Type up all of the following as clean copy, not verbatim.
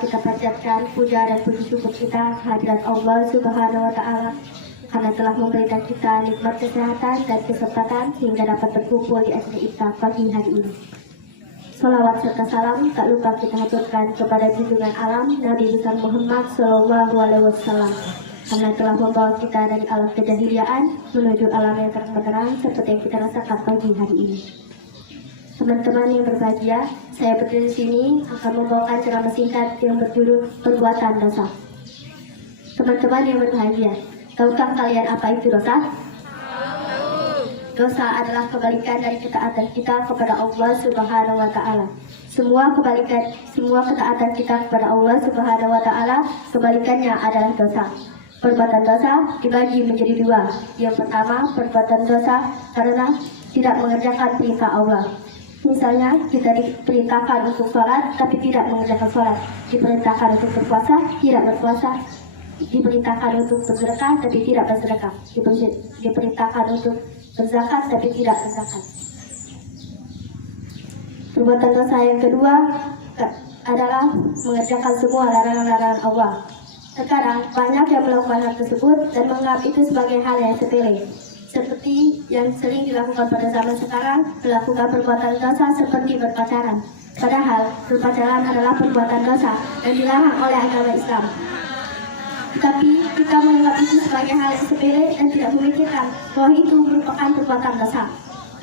kita panjatkan puja dan puji syukur kita hadirat Allah Subhanahu wa Ta'ala karena telah memberikan kita nikmat kesehatan dan kesempatan sehingga dapat berkumpul di acara iftar pagi hari ini. Salawat serta salam tak lupa kita haturkan kepada junjungan alam Nabi besar Muhammad Sallallahu Alaihi Wasallam karena telah membawa kita dari alam kejahiliaan menuju alam yang terang benderang seperti yang kita rasakan pagi hari ini. Teman-teman yang berbahagia, saya berdiri di sini akan membawakan ceramah singkat yang berjudul Perbuatan Dosa. Teman-teman yang berbahagia, tahukah kalian apa itu dosa? Dosa adalah kebalikan dari ketaatan kita kepada Allah Subhanahu wa Ta'ala. Semua ketaatan kita kepada Allah Subhanahu wa Ta'ala, kebalikannya adalah dosa. Perbuatan dosa dibagi menjadi dua. Yang pertama, perbuatan dosa karena tidak mengerjakan perintah Allah. Misalnya, kita diperintahkan untuk sholat, tapi tidak mengerjakan sholat. Diperintahkan untuk berpuasa, tidak berpuasa. Diperintahkan untuk bersedekah, tapi tidak bersedekah. Diperintahkan untuk berzakat, tapi tidak berzakat. Perbuatan dosa yang kedua adalah mengerjakan semua larangan-larangan Allah. Sekarang, banyak yang melakukan hal tersebut dan menganggap itu sebagai hal yang sepele. Seperti yang sering dilakukan pada zaman sekarang, melakukan perbuatan dosa seperti berpacaran. Padahal, berpacaran adalah perbuatan dosa dan dilarang oleh agama Islam. Tapi kita menganggap itu sebagai hal yang sepele dan tidak memikirkan bahwa itu merupakan perbuatan dosa.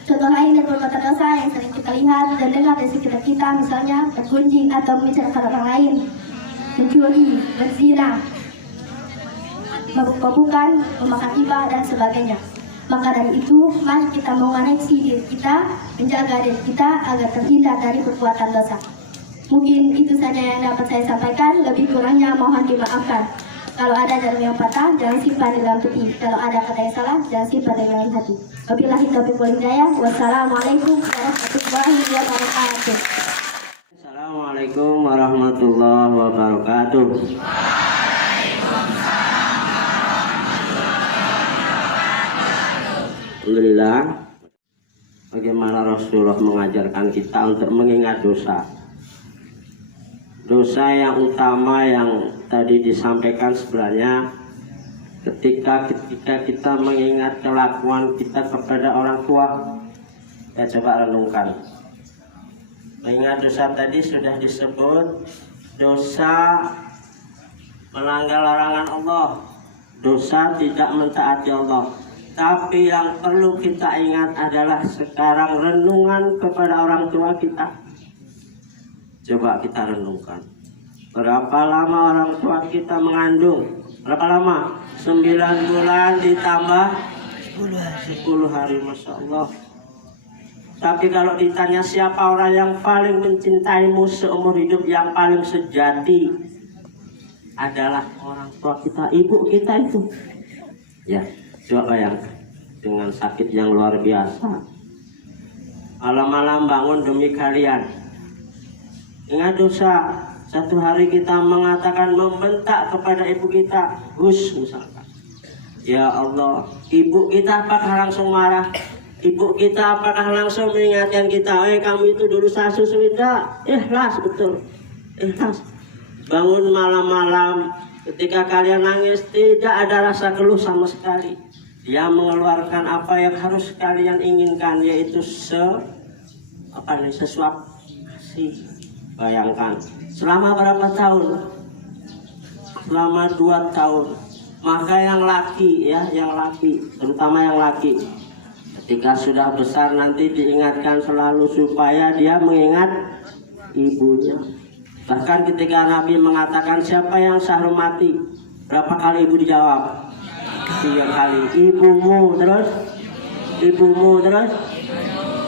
Contoh lain dari perbuatan dosa yang sering kita lihat dan dengar dari sekitar kita, misalnya bergunjing atau membicarakan orang lain, mencuri, berzina, mabuk-mabukan, memakan riba, dan sebagainya. Maka dari itu, mari kita mengoreksi diri kita, menjaga diri kita agar terhindar dari perbuatan dosa. Mungkin itu saja yang dapat saya sampaikan, lebih kurangnya mohon dimaafkan. Kalau ada jarum yang patah, jangan simpan di dalam peti. Kalau ada kata yang salah, jangan simpan di dalam hati. Wabillahi taufiq wal hidayah. Wassalamualaikum warahmatullahi wabarakatuh. Assalamualaikum warahmatullahi wabarakatuh. Alhamdulillah, bagaimana Rasulullah mengajarkan kita untuk mengingat dosa. Dosa yang utama yang tadi disampaikan sebenarnya ketika kita mengingat kelakuan kita kepada orang tua. Ya, coba renungkan. Mengingat dosa tadi sudah disebut dosa melanggar larangan Allah, dosa tidak mentaati Allah. Tapi yang perlu kita ingat adalah sekarang renungan kepada orang tua kita. Coba kita renungkan. Berapa lama orang tua kita mengandung? Berapa lama? 9 bulan ditambah 10 hari. Masya Allah. Tapi kalau ditanya siapa orang yang paling mencintaimu seumur hidup, yang paling sejati, adalah orang tua kita, ibu kita itu. Ya, coba bayangkan, dengan sakit yang luar biasa, malam-malam bangun demi kalian. Ingat dosa, satu hari kita mengatakan, membentak kepada ibu kita, Gus misalkan. Ya Allah, ibu kita apakah langsung marah? Ibu kita apakah langsung mengingatkan kita, kamu itu dulu sasu sudah? Ikhlas, betul, ikhlas. Bangun malam-malam, ketika kalian nangis, tidak ada rasa keluh sama sekali. Dia mengeluarkan apa yang harus kalian inginkan, yaitu sesuap kasih. Bayangkan, selama berapa tahun? Selama 2 tahun. Maka yang laki, ya, yang laki, terutama yang laki, ketika sudah besar nanti diingatkan selalu supaya dia mengingat ibunya. Bahkan ketika Nabi mengatakan siapa yang saya hormati, berapa kali ibu dijawab? 3 kali. Ibumu, terus ibumu, terus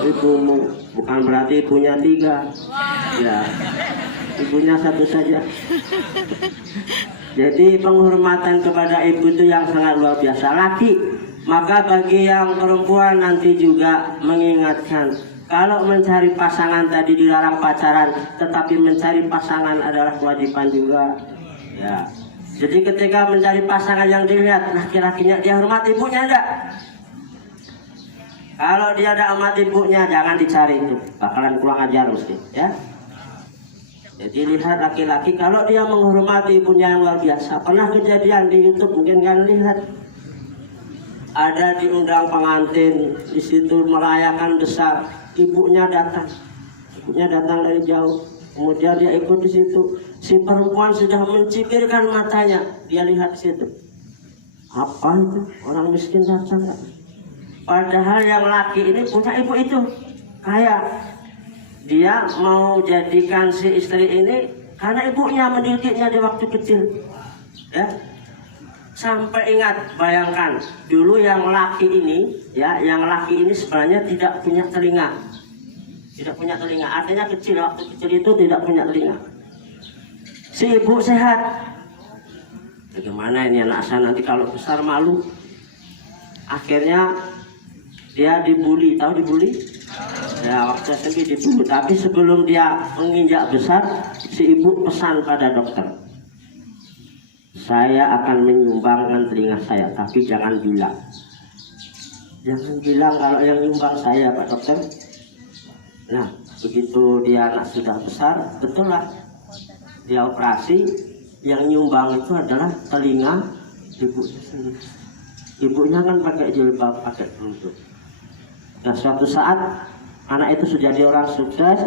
ibumu. Bukan berarti ibunya 3. Ya, ibunya 1 saja. Jadi penghormatan kepada ibu itu yang sangat luar biasa. Laki, maka bagi yang perempuan nanti juga mengingatkan, kalau mencari pasangan tadi dilarang pacaran, tetapi mencari pasangan adalah kewajiban juga. Ya. Jadi ketika mencari pasangan yang dilihat, laki-lakinya dia hormat ibunya enggak? Kalau dia ada hormat ibunya, jangan dicari itu, bakalan kurang ajar mesti, ya. Jadi lihat laki-laki kalau dia menghormati ibunya yang luar biasa. Pernah kejadian di YouTube mungkin kan lihat, ada diundang pengantin di situ merayakan besar, ibunya datang dari jauh, kemudian dia ikut di situ. Si perempuan sudah mencibirkan matanya, dia lihat di situ, apa itu orang miskin datang? Padahal yang laki ini punya ibu itu kaya. Dia mau jadikan si istri ini karena ibunya mendidiknya di waktu kecil, ya. Sampai ingat, bayangkan dulu yang laki ini, ya, yang laki ini sebenarnya tidak punya telinga, artinya kecil, waktu kecil itu tidak punya telinga. Si ibu sehat. Bagaimana ini anak saya nanti kalau besar malu? Akhirnya dia dibully, tahu dibully? Ya, waktu SMP dibully. Tapi sebelum dia menginjak besar, si ibu pesan pada dokter, saya akan menyumbangkan telinga saya, tapi jangan bilang kalau yang nyumbang saya, Pak Dokter. Nah, begitu dia anak sudah besar, betul lah, dia operasi, yang nyumbang itu adalah telinga ibunya sendiri. Ibunya kan pakai jilbab, pakai kerudung. Nah, suatu saat anak itu sudah jadi orang sukses,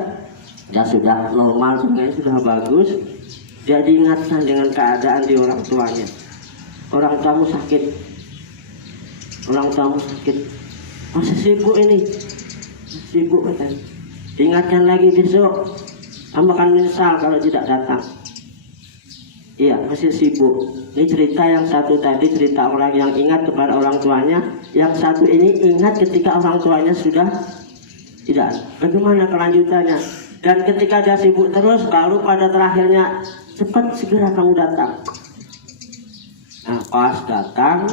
dia sudah normal, sudah bagus. Dia diingatkan dengan keadaan di orang tuanya. Orang tuamu sakit, masih sibuk ini, sibuk katanya. Diingatkan lagi besok, kamu akan menyesal kalau tidak datang. Iya, masih sibuk. Ini cerita yang satu tadi, cerita orang yang ingat kepada orang tuanya. Yang satu ini ingat ketika orang tuanya sudah tidak. Bagaimana kelanjutannya? Dan ketika dia sibuk terus, baru pada terakhirnya, cepat segera kamu datang. Nah, pas datang,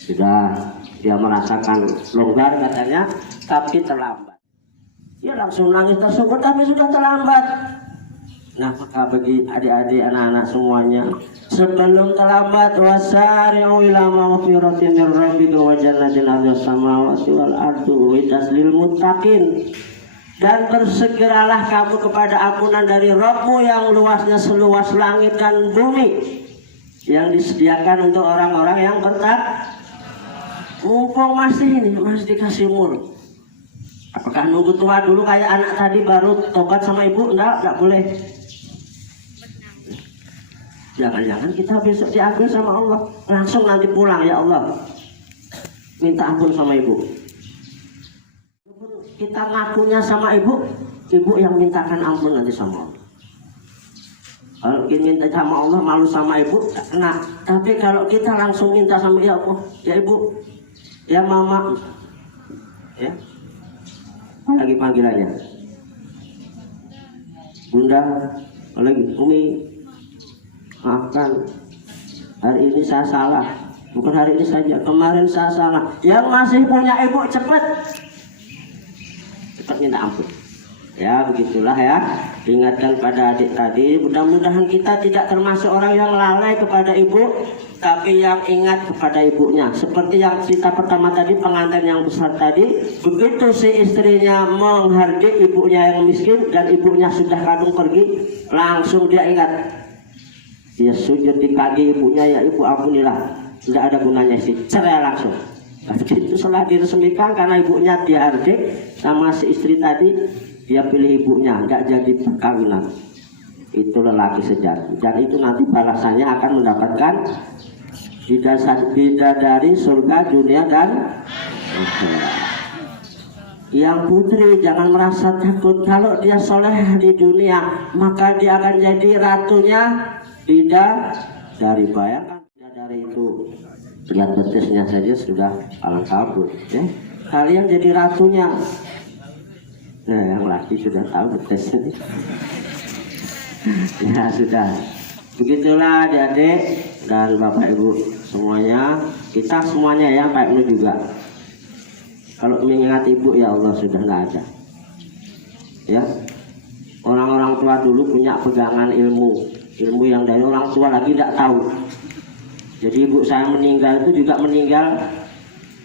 sudah dia merasakan longgar katanya, tapi terlambat. Dia langsung nangis tersyukur, tapi sudah terlambat. Nah, maka bagi adik-adik, anak-anak semuanya, sebelum terlambat, wasari'u ila maghfiratin min rabbikum wa jannatin 'arduha as-samawati wal ardu uiddat lil muttaqin. Dan bersegeralah kamu kepada ampunan dari Rabbmu yang luasnya seluas langit dan bumi, yang disediakan untuk orang-orang yang bertakwa. Mumpung masih dikasih umur. Apakah nunggu tua dulu kayak anak tadi baru tobat sama ibu? Enggak boleh. Jangan-jangan kita besok diambil sama Allah, langsung nanti pulang, ya Allah, minta ampun sama ibu. Kita ngakunya sama ibu yang mintakan ampun nanti sama Allah. Kalau kita minta sama Allah, malu sama ibu, tak kena. Tapi kalau kita langsung minta sama ya Allah, ya ibu, ya mama, ya, lagi panggilannya, bunda, lagi umi, maafkan, hari ini saya salah. Bukan hari ini saja, kemarin saya salah. Yang masih punya ibu cepat minta ampun. Ya, begitulah ya. Ingatkan pada adik tadi, mudah-mudahan kita tidak termasuk orang yang lalai kepada ibu, tapi yang ingat kepada ibunya. Seperti yang cerita pertama tadi, pengantin yang besar tadi, begitu si istrinya menghargai ibunya yang miskin dan ibunya sudah kadung pergi, langsung dia ingat. Dia sujud di kaki ibunya, ya ibu ampunilah, tidak ada gunanya sih, cerai langsung. Itu setelah diresmikan karena ibunya dihargai sama si istri tadi, dia pilih ibunya, nggak jadi perkawinan. Itu lelaki sejati, dan itu nanti balasannya akan mendapatkan bidadari surga dunia dan akhirat. Yang putri jangan merasa takut, kalau dia soleh di dunia maka dia akan jadi ratunya bidadari. Bayangkan bidadari itu, lihat betisnya saja sudah alang kabut, ya. Kalian jadi ratunya. Nah, yang laki sudah tahu betis ini. Ya sudah. Begitulah adik-adik dan bapak ibu semuanya, kita semuanya ya, Pak Ibnu juga. Kalau mengingat ibu, ya Allah, sudah nggak ada. Ya, orang-orang tua dulu punya pegangan ilmu yang dari orang tua lagi tidak tahu. Jadi ibu saya meninggal itu juga meninggal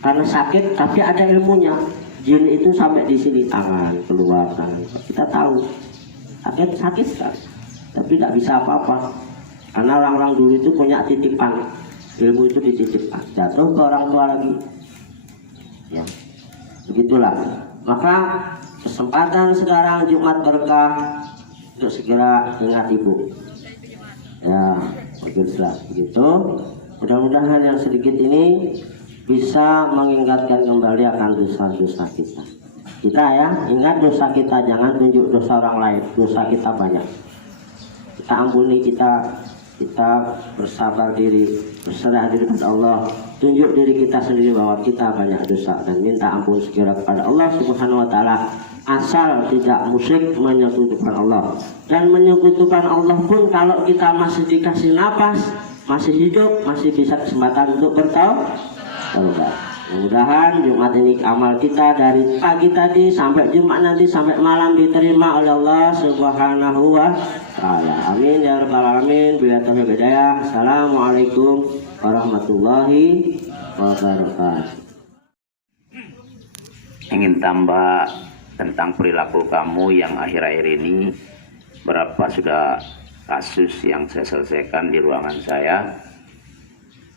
karena sakit, tapi ada ilmunya. Jin itu sampai di sini, tangan keluar, tangan. Kita tahu. sakit sekali, tapi tidak bisa apa-apa karena orang-orang dulu itu punya titipan, ilmu itu dititipkan, jatuh ke orang tua lagi, ya begitulah. Maka kesempatan sekarang Jumat berkah untuk segera ingat ibu, ya begitulah begitu. Mudah-mudahan yang sedikit ini bisa mengingatkan kembali akan dosa-dosa kita. Kita ya, ingat dosa kita, jangan tunjuk dosa orang lain. Dosa kita banyak. Kita ampuni, kita bersabar diri, berserah diri kepada Allah. Tunjuk diri kita sendiri bahwa kita banyak dosa dan minta ampun segera kepada Allah Subhanahu wa taala. Asal tidak musyrik menyekutukan Allah. Dan menyekutukan Allah pun kalau kita masih dikasih napas, masih hidup, masih bisa kesempatan untuk bertaubat. Mudah-mudahan Jumat ini amal kita dari pagi tadi sampai Jumat nanti sampai malam diterima oleh Allah Subhanahu wa taala. Amin ya rabbal alamin. Bila taufiq hidayah. Assalamualaikum warahmatullahi wabarakatuh. Ingin tambah tentang perilaku kamu yang akhir-akhir ini, berapa sudah kasus yang saya selesaikan di ruangan saya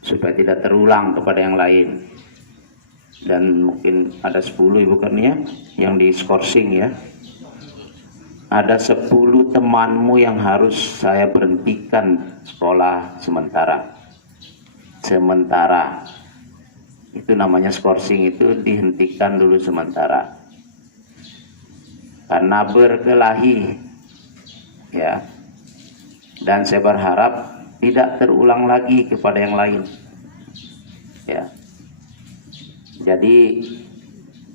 supaya tidak terulang kepada yang lain. Dan mungkin ada 10 ibu kan ya yang di skorsing ya. Ada 10 temanmu yang harus saya berhentikan sekolah sementara. Itu namanya skorsing, itu dihentikan dulu sementara karena berkelahi ya. Dan saya berharap tidak terulang lagi kepada yang lain ya. Jadi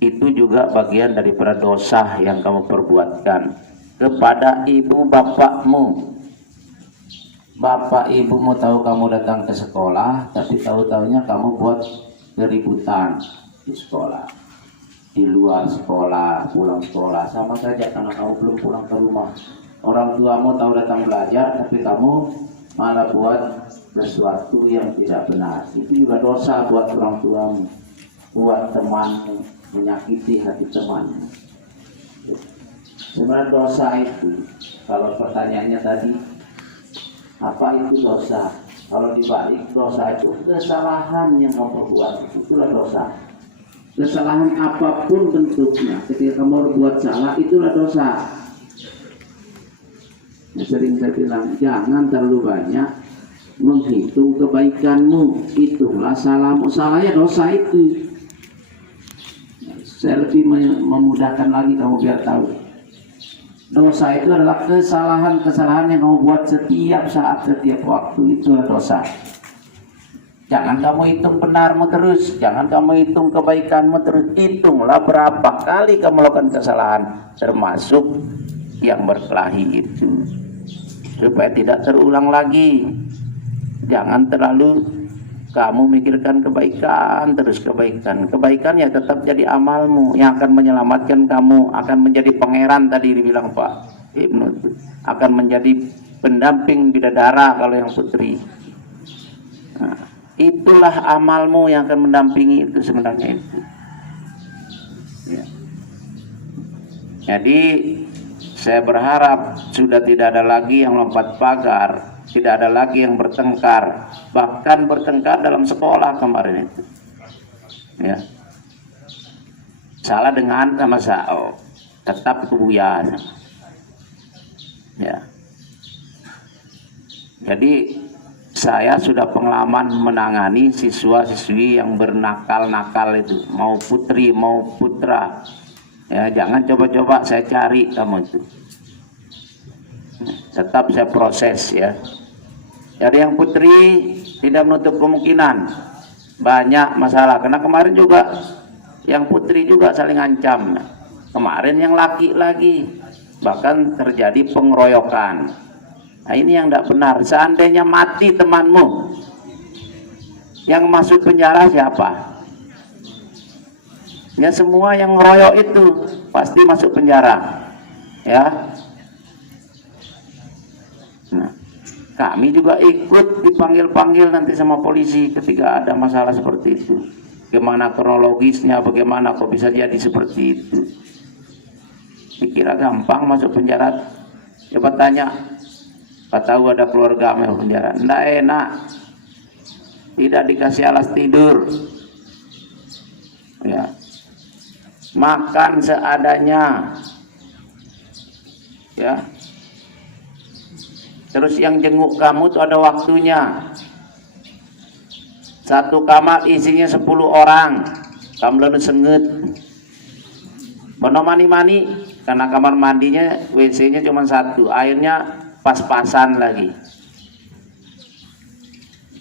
itu juga bagian daripada dosa yang kamu perbuatkan kepada ibu bapakmu. Bapak ibumu tahu kamu datang ke sekolah, tapi tahu-tahunya kamu buat keributan di sekolah, di luar sekolah, pulang sekolah sama saja karena kamu belum pulang ke rumah. Orang tuamu tahu datang belajar, tapi kamu malah buat sesuatu yang tidak benar. Itu juga dosa buat orang tuamu, buat temanmu, menyakiti hati temanmu. Sebenarnya dosa itu, kalau pertanyaannya tadi, apa itu dosa? Kalau dibalik, dosa itu kesalahan yang kamu perbuat, itulah dosa. Kesalahan apapun bentuknya, ketika kamu berbuat salah, itulah dosa. Sering saya bilang, jangan terlalu banyak menghitung kebaikanmu, itulah salahmu. Salahnya dosa itu. Saya lebih memudahkan lagi kamu biar tahu. Dosa itu adalah kesalahan-kesalahan yang kamu buat setiap saat, setiap waktu, itulah dosa. Jangan kamu hitung benarmu terus, jangan kamu hitung kebaikanmu terus. Hitunglah berapa kali kamu melakukan kesalahan, termasuk yang berkelahi itu, supaya tidak terulang lagi. Jangan terlalu kamu mikirkan kebaikan, terus kebaikan. Kebaikan ya tetap jadi amalmu yang akan menyelamatkan kamu, akan menjadi pangeran tadi dibilang Pak Ibnu, akan menjadi pendamping bidadara kalau yang putri. Nah, itulah amalmu yang akan mendampingi itu sebenarnya itu. Ya. Jadi saya berharap sudah tidak ada lagi yang lompat pagar, tidak ada lagi yang bertengkar, bahkan bertengkar dalam sekolah kemarin itu. Ya. Salah dengan sama Sao, tetap kebuyan. Ya. Jadi saya sudah pengalaman menangani siswa-siswi yang bernakal-nakal itu, mau putri mau putra. Ya, jangan coba-coba saya cari kamu itu. Tetap saya proses ya. Jadi yang putri tidak menutup kemungkinan banyak masalah. Karena kemarin juga yang putri juga saling ancam. Kemarin yang laki lagi, bahkan terjadi pengeroyokan. Nah, ini yang tidak benar. Seandainya mati temanmu, yang masuk penjara siapa? Ya semua yang ngeroyok itu pasti masuk penjara. Ya. Nah, kami juga ikut dipanggil-panggil nanti sama polisi ketika ada masalah seperti itu. Bagaimana kronologisnya, bagaimana kok bisa jadi seperti itu. Dikira gampang masuk penjara Coba tanya, Pak tahu ada keluarga kami di penjara, enggak enak, tidak dikasih alas tidur, ya, makan seadanya, ya. Terus yang jenguk kamu tuh ada waktunya. Satu kamar isinya 10 orang, kamu lalu senget. Bono mani-mani, karena kamar mandinya WC-nya cuma satu, airnya pas-pasan lagi.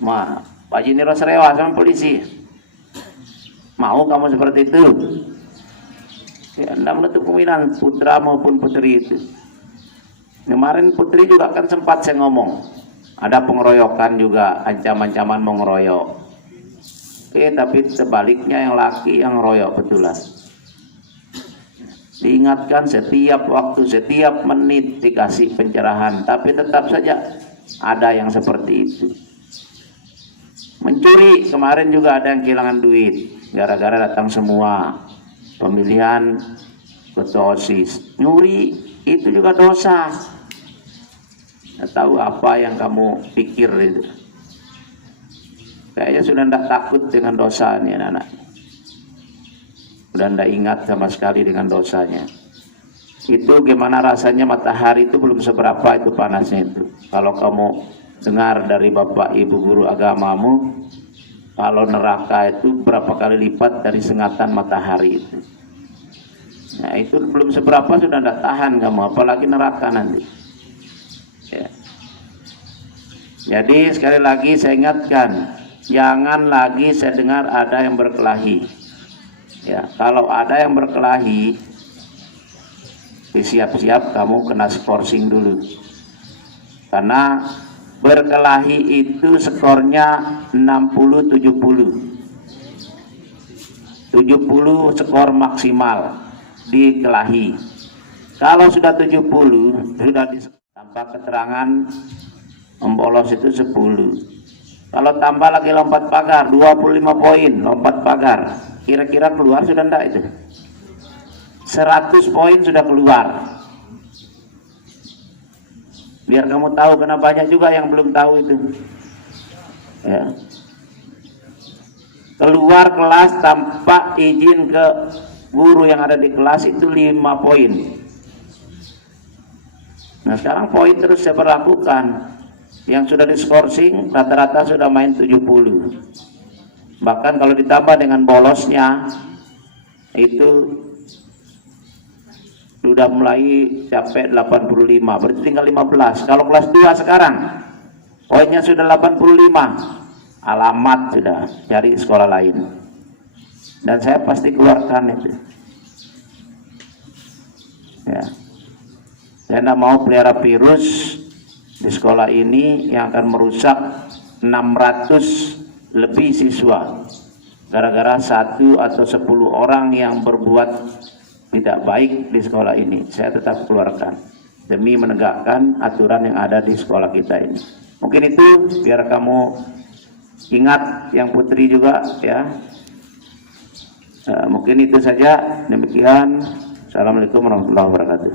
Pak Jiniro serewa sama polisi. Mau kamu seperti itu? Ya, anda menutup kemungkinan putra maupun putri itu. Kemarin putri juga kan sempat saya ngomong, ada pengeroyokan juga, ancaman-ancaman mau ngeroyok. Oke, tapi sebaliknya yang laki yang ngeroyok betulan. Diingatkan setiap waktu, setiap menit dikasih pencerahan, tapi tetap saja ada yang seperti itu. Mencuri, kemarin juga ada yang kehilangan duit gara-gara datang semua pemilihan ketua OSIS. Nyuri itu juga dosa. Nggak tahu apa yang kamu pikir itu. Kayaknya sudah tidak takut dengan dosa ini anak-anak. Dan tidak ingat sama sekali dengan dosanya. Itu gimana rasanya matahari itu belum seberapa itu panasnya itu. Kalau kamu dengar dari bapak ibu guru agamamu, kalau neraka itu berapa kali lipat dari sengatan matahari itu. Nah itu belum seberapa sudah tidak tahan kamu, apalagi neraka nanti. Ya. Jadi sekali lagi saya ingatkan, jangan lagi saya dengar ada yang berkelahi. Ya, kalau ada yang berkelahi, siap-siap kamu kena skorsing dulu. Karena berkelahi itu skornya 60-70. 70 skor maksimal dikelahi. Kalau sudah 70, sudah tanpa keterangan membolos itu 10. Kalau tambah lagi lompat pagar, 25 poin lompat pagar. Kira-kira keluar sudah enggak itu? 100 poin sudah keluar. Biar kamu tahu, karena banyak juga yang belum tahu itu. Ya. Keluar kelas tanpa izin ke guru yang ada di kelas itu 5 poin. Nah sekarang poin terus saya berlakukan. Yang sudah diskorsing rata-rata sudah main 70. Bahkan kalau ditambah dengan bolosnya itu sudah mulai capek 85, berarti tinggal 15. Kalau kelas 2 sekarang poinnya sudah 85, alamat sudah cari sekolah lain. Dan saya pasti keluarkan itu. Ya. Saya tidak mau pelihara virus di sekolah ini yang akan merusak 600 lebih siswa gara-gara 1 atau 10 orang yang berbuat tidak baik di sekolah ini. Saya tetap keluarkan demi menegakkan aturan yang ada di sekolah kita ini. Mungkin itu biar kamu ingat, yang putri juga ya. Mungkin itu saja, demikian. Assalamualaikum warahmatullahi wabarakatuh.